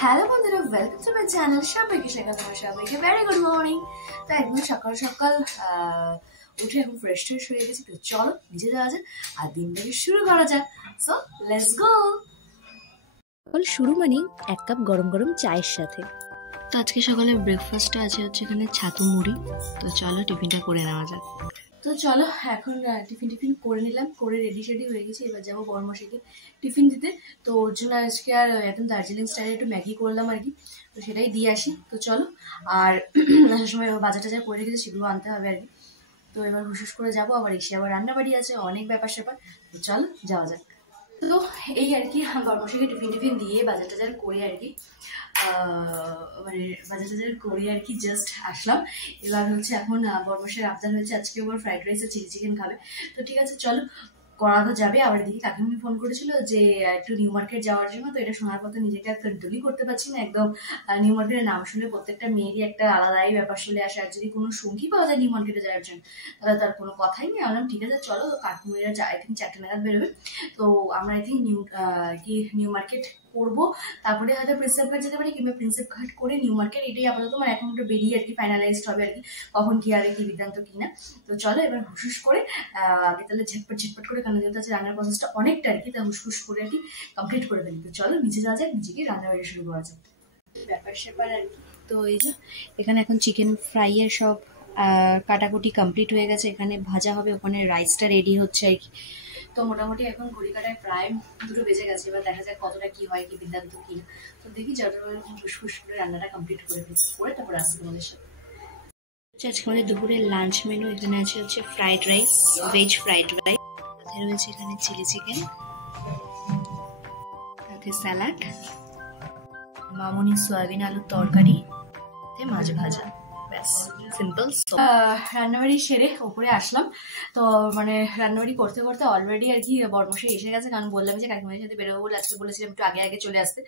Hello বন্ধুরা, welcome to my channel. সবাইকে স্বাগত, সবাইকে ভেরি গুড মর্নিং। তো একদম সকাল সকাল উঠে এখন ফ্রেশ ট্রেশ হয়ে গেছি। তো চলো নিচে যাওয়া যাক আর দিনটাকে শুরু করা যাক। So let's go. সকাল শুরু মানেই এক কাপ গরম গরম চায়ের সাথে। তো আজকে সকালে ব্রেকফাস্টটা আছে হচ্ছে এখানে ছাতু মুড়ি। তো চলো টিফিনটা করে নেওয়া যাক। তো চলো এখন টিফিন করে নিলাম, করে রেডি শেডি হয়ে গেছি। এবার যাবো বরমশাইকে টিফিন দিতে। তো ওর জন্য আজকে আর একদম দার্জিলিং স্টাইলে একটু ম্যাগি করলাম আর কি। তো সেটাই দিয়ে আসি। তো চলো, আর আসার সময় বাজার টাজার করে রেখেছি, সেগুলো আনতে হবে আর কি। তো এবার হুসুস করে যাবো, আবার এসে আবার রান্নাবাড়ি আছে, অনেক ব্যাপার স্যাপার। তো চলো যাওয়া যাক। তো এই আর কি, বরমশাইকে টিফিন দিয়ে বাজার টাজার করে আর কি মানে বাজার টাজার করে আর কি জাস্ট আসলাম। এবার হচ্ছে এখন বরমশাইয়ের আবদার হয়েছে আজকে ওর ফ্রাইড রাইস আর চিলি চিকেন খাবে। তো ঠিক আছে চলো, করা তো যাবে। আবার এদিকে কাকিমনি ফোন করেছিল যে একটু নিউ মার্কেট যাওয়ার জন্য। তো এটা শোনার পর তো নিজেকে আর কন্ট্রোলই করতে পারছি না। একদম নিউ মার্কেটের নাম শুনলে প্রত্যেকটা মেয়েরই একটা আলাদাই ব্যাপার চলে আসে। আর যদি কোনো সঙ্গী পাওয়া যায় নিউ মার্কেটে যাওয়ার জন্য, তাহলে তার কোনো কথাই নেই। বললাম ঠিক আছে চলো। কাকিমনিরা আই থিঙ্ক 4টে নাগাদ বেরোবে। তো আমরা আই থিঙ্ক নিউ মার্কেট করবো, তারপরে হয়তো প্রিন্সেপ ঘাট যেতে পারি, কিংবা প্রিন্সেপ ঘাট করে নিউ মার্কেট। এটাই আপাতত মানে এখন একটু বেরিয়ে আর কি ফাইনালাইজড হবে আর কি, কখন কি আগে কি বিদ্যান্ত কি না। তো চলো এবার হুসুস করে আগে তাহলে ঝটপট করে, কারণ যেহেতু আছে রান্নার প্রসেসটা অনেকটা আর কি, তা হুসুস করে আর কি কমপ্লিট করে ফেলি। তো চলো নিচে যাওয়া যাক, নিজেকে রান্নাবাড়ি শুরু করা যাক। ব্যাপার স্যাপার আর কি। তো এই যে এখানে এখন চিকেন ফ্রাই এর সব কাটাকুটি কমপ্লিট হয়ে গেছে। এখানে ভাজা হবে, ওখানে রাইসটা রেডি হচ্ছে আর কি। তো মোটামুটি এখন ঘড়ি কাটায় প্রায় 2টো বেজে গেছে। এবার দেখা যাক কতটা কি হয়, কি বিদ্যান্ত কি না। তো দেখি যতটা ফুসফুস করে রান্নাটা কমপ্লিট করে ফেলতে, করে তারপর আসছি তোমাদের সাথে। আজকে আমাদের দুপুরের লাঞ্চ মেনু এখানে আছে হচ্ছে fried rice, veg fried rice, সাথে রয়েছে এখানে চিলি চিকেন, সাথে স্যালাড, মামুনি সয়াবিন আলুর তরকারি, মাছ ভাজা। ব্যাস সিম্পল। রান্নাবাড়ি সেরে ওপরে আসলাম। তো মানে রান্নাবাড়ি করতে করতে অলরেডি আর কি বরমশাই এসে গেছে, কারণ বললাম যে কাকিমার সাথে বেরোবো বলে, আজকে বলেছিলাম একটু আগে আগে চলে আসতে।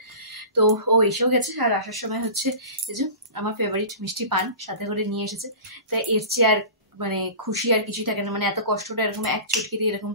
তো ও এসেও গেছে। আর আসার সময় হচ্ছে এই যে আমার ফেভারিট মিষ্টি পান সাথে করে নিয়ে এসেছে। তাই এর চেয়ে আর মানে খুশি আর কিছুই থাকে না। মানে এত কষ্টটা এরকম এক চুটকিতে এরকম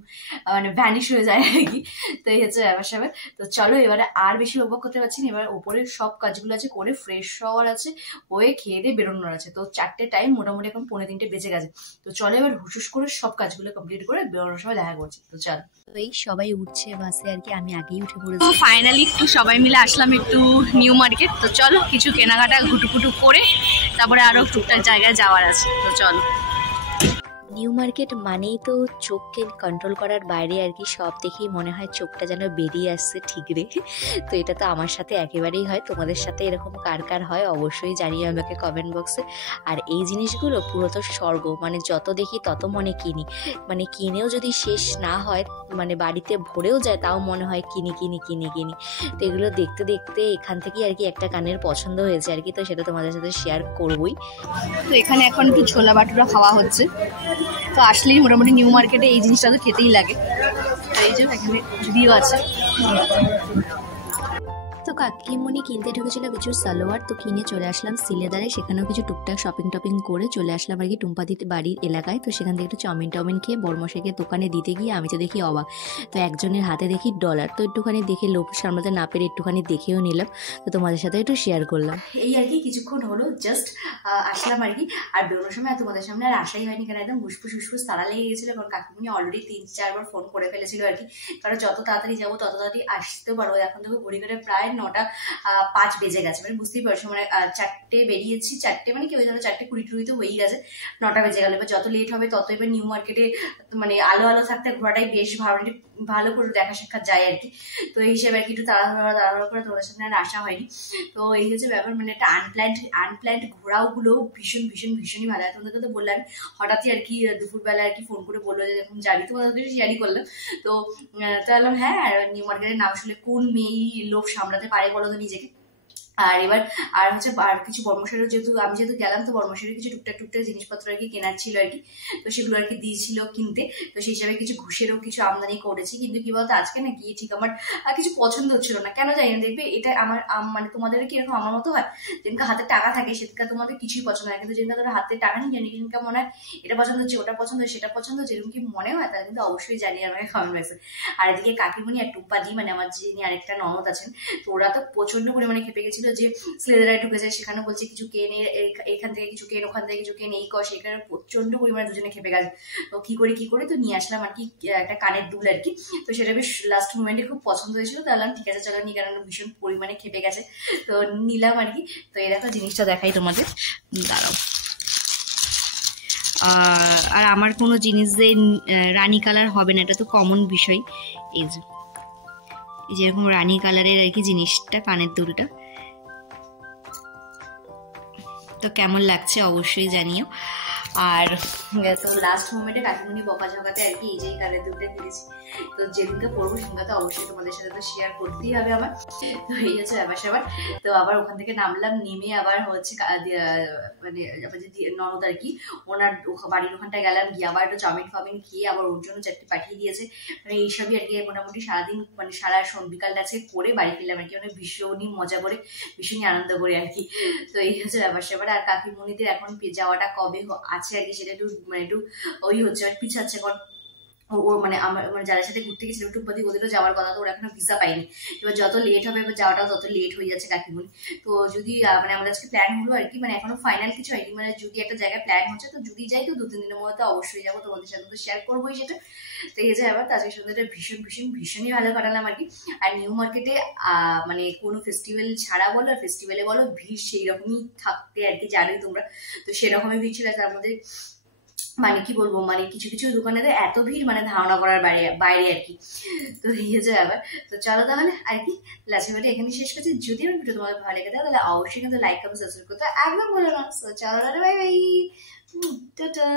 মানে ভ্যানিশ হয়ে যায় আর কি। তো এই হচ্ছে ব্যাপার স্যাপার। তো চলো এবারে আর বেশি উপভোগ করতে পারছি না। এবার ওপরের সব কাজগুলো আছে করে, ফ্রেশ হওয়ার আছে, হয়ে খেয়ে দিয়ে বেরোনোর আছে। তো 4টে টাইম, মোটামুটি এখন 2:45 বেজে গেছে। তো চলো এবার হুসুস করে সব কাজগুলো কমপ্লিট করে বেরোনোর সময় দেখা করছি। তো চলো। তো এই সবাই উঠছে বাসে আর কি, আমি আগেই উঠে পড়েছি। তো ফাইনালি একটু সবাই মিলে আসলাম একটু নিউ মার্কেট। তো চলো কিছু কেনাকাটা ঘুটুপুটু করে তারপরে আরো টুকটাক জায়গায় যাওয়ার আছে। তো চলো। নিউ মার্কেট মানেই তো চোখকে কন্ট্রোল করার বাইরে আর কি, সব দেখেই মনে হয় চোখটা যেন বেরিয়ে আসছে ঠিকরে। তো এটা তো আমার সাথে একেবারেই হয়। তোমাদের সাথে এরকম কার কার হয় অবশ্যই জানিয়ে আমাকে কমেন্ট বক্সে। আর এই জিনিসগুলো পুরো তো স্বর্গ, মানে যত দেখি তত মনে কিনি, মানে কিনেও যদি শেষ না হয়, মানে বাড়িতে ভরেও যায়, তাও মনে হয় কিনি কিনি কিনি কিনি। তো এগুলো দেখতে দেখতে এখান থেকেই আর কি একটা কানের পছন্দ হয়েছে আর কি, তো সেটা তোমাদের সাথে শেয়ার করবোই। তো এখানে এখন একটু ছোলা বাটুরা খাওয়া হচ্ছে। তো আসলেই মোটামুটি নিউ মার্কেটে এই জিনিসটা তো খেতেই লাগে। এই যে এখানে ঝুড়িও আছে। তো কাকিমণি কিনতে ঢুকেছিল কিছু সালোয়ার, তো কিনে চলে আসলাম সিলেদারে। সেখানেও কিছু টুকটাক শপিং টপিং করে চলে আসলাম আর কি টুম্পাদিতে বাড়ির এলাকায়। তো সেখান থেকে একটু চাউমিন খেয়ে বর্মশাইকে দোকানে দিতে গিয়ে আমি তো দেখি অবাক। তো একজনের হাতে দেখি ডলার। তো একটুখানি দেখে লোভ সামলাতে না পেরে একটুখানি দেখেও নিলাম। তো তোমাদের সাথে একটু শেয়ার করলাম। এই আর কি কিছুক্ষণ হলো জাস্ট আসলাম আর কি। আর বেরোনোর সময় তোমাদের সামনে আর আসাই হয়নি, কারণ একদম হুসফুস তাড়া লেগে গেছিলো। কারণ কাকিমণি অলরেডি 3-4 বার ফোন করে ফেলেছিল আর কি, কারণ যত তাড়াতাড়ি যাবো তত তাড়াতাড়ি আসতে পারো। এখন থেকে ঘড়ি করে প্রায় 9:05 বেজে গেছে। মানে বুঝতেই পারছো, মানে 4টে বেরিয়েছি, 4টে মানে কি হয়ে যাবে 4:20 তো হয়েই গেছে, 9টা বেজে গেল। এবার যত লেট হবে তত এবার নিউ মার্কেটে মানে আলো আলো থাকতে ঘোরাটাই বেশ ভালো করে দেখা সাক্ষাৎ যায় আর কি। তো এই হিসেবে আর কি একটু তাড়াহুড়ো করে তোমাদের সামনে আর আসা হয়নি। তো এই হচ্ছে ব্যাপার, মানে একটা আনপ্ল্যান্ড ঘোরাওগুলো ভীষণই ভালো হয়। তোমাদেরকে তো বললাম হঠাৎই আর কি দুপুরবেলা আর কি ফোন করে বললো যে যখন যাবি, তোমাদের শেয়ারই করলাম। তো বললাম হ্যাঁ, নিউ মার্কেটের নাম শুনলে কোন মেয়েই লোভ সামলাতে পারে বলো তো নিজেকে। আর এবার আর হচ্ছে আর কিছু বর্মশাইরও আমি যেহেতু গেলাম, তো বর্মশাইরের কিছু টুকটাক জিনিসপত্র আর কি কেনার ছিল আর কি, তো সেগুলো আর কি দিয়েছিল কিনতে। তো সেই হিসাবে কিছু ঘুষেরও কিছু আমদানি করেছি। কিন্তু কি বলতো, আজকে না গিয়ে ঠিক আমার কিছু পছন্দ হচ্ছিল না, কেন জানি না। দেখবে এটা আমার মানে তোমাদের কি এরকম আমার মতো হয়, যেদিনকে হাতে টাকা থাকে সেদিনকে তোমাদের কিছুই পছন্দ হয়, কিন্তু যেদিনকে ধরো হাতে টাকা নেই জানি সেদিনকে মনে হয় এটা পছন্দ হচ্ছে, ওটা পছন্দ, সেটা পছন্দ, যেরকম কি মনে হয় তাহলে কিন্তু অবশ্যই জানিয়ে আমাকে কমেন্ট বক্সে। আর এদিকে কাকিমণি আর টুপ্পাদি, মানে আমার যিনি আরেকটা ননদ আছেন, তো ওরা তো প্রচন্ড পরিমাণে খেপে গেছিল যে স্লেদারায় ঢুকেছে, সেখানে বলছে কিছু কেন, এখান থেকে কিছু কেন, ওখান থেকে কিছু কেন, এই কর সেখানে প্রচন্ড পরিমাণে দুজনে খেপে গেছে। তো কি করে তো নিয়ে আসলাম আর কি একটা কানের দুল আর কি। তো সেটা বেশ লাস্ট মোমেন্টে খুব পছন্দ হয়েছিল, তাহলে ঠিক আছে চলো নি, কারণ ভীষণ পরিমাণে খেপে গেছে, তো নিলাম আর কি। তো এই দেখো জিনিসটা দেখাই তোমাদের, দাঁড়াও। আর আমার কোনো জিনিস যে রানী কালার হবে না এটা তো কমন বিষয়। এই যে যেরকম রানী কালারের আর কি জিনিসটা, কানের দুলটা, তো কেমন লাগছে অবশ্যই জানিও। আর তো লাস্ট মোমেন্টে কাকিমণি বকাঝকাতে আর কি এই যে কানের দুলটা কিনেছি, তো যেদিনকে পড়বো সেদিনকে তো অবশ্যই তোমাদের সাথে তো শেয়ার করতেই হবে আমার। তো এই হচ্ছে ব্যাপার স্যাপার। তো আবার ওখান থেকে নামলাম, নেমে আবার হচ্ছে মানে যে ননদ আর কি ওনার বাড়ির ওখানটায় গেলাম, গিয়ে আবার একটু চাউমিন ফাউমিন খেয়ে আবার ওর জন্য চারটি পাঠিয়ে দিয়েছে, মানে এইসবই আর কি মোটামুটি সারাদিন মানে সারা বিকালটা আছে করে বাড়ি ফিরলাম আর কি, মানে ভীষণই মজা করে ভীষণই আনন্দ করে আর কি। তো এই হচ্ছে ব্যাপার স্যাপার। আর কাকিমণিদের এখন যাওয়াটা কবে আছে আর কি সেটা একটু মানে একটু ওই হচ্ছে মানে পিছাচ্ছে, কারণ ওর মানে আমার মানে যাদের সাথে ঘুরতে গেছিল টুপ্পাদি, ওদেরও যাওয়ার কথা, তো ওরা এখনো ভিসা পাইনি। এবার যত লেট হবে এবার যাওয়াটাও তত লেট হয়ে যাচ্ছে কাকিমণি। তো যদি মানে আমাদের আজকে প্ল্যান হলো আর কি, মানে এখনো ফাইনাল কিছু হয়নি, মানে যদি একটা জায়গায় প্ল্যান হচ্ছে, তো যদি যাই তো 2-3 দিনের মধ্যে অবশ্যই যাবো, তোমাদের সাথে তো শেয়ার করবোই সেটা। তো এই যে আবার আজকের সন্ধ্যাটা ভীষণই ভালো কাটালাম আর কি। আর নিউ মার্কেটে মানে কোনো ফেস্টিভ্যাল ছাড়া বলো আর ফেস্টিভ্যালে বলো ভিড় সেই রকমই থাকতে আর কি, জানোই তোমরা। তো সেরকমই ভিড় ছিল, তার মধ্যে মানে কি বলবো, মানে কিছু কিছু দোকানে এত ভিড় মানে ধারণা করার বাইরে আর কি। তো এই হচ্ছে ব্যাপার। তো চলো তাহলে আর কি লাস্টের ভিডিও এখানে শেষ করছি। যদি আমার ভিডিও তোমাদের ভালো লেগে থাকে তাহলে অবশ্যই কিন্তু লাইক কমেন্ট সাবস্ক্রাইব করতে একদম ভুলো না। চলো বাই বাই, টাটা।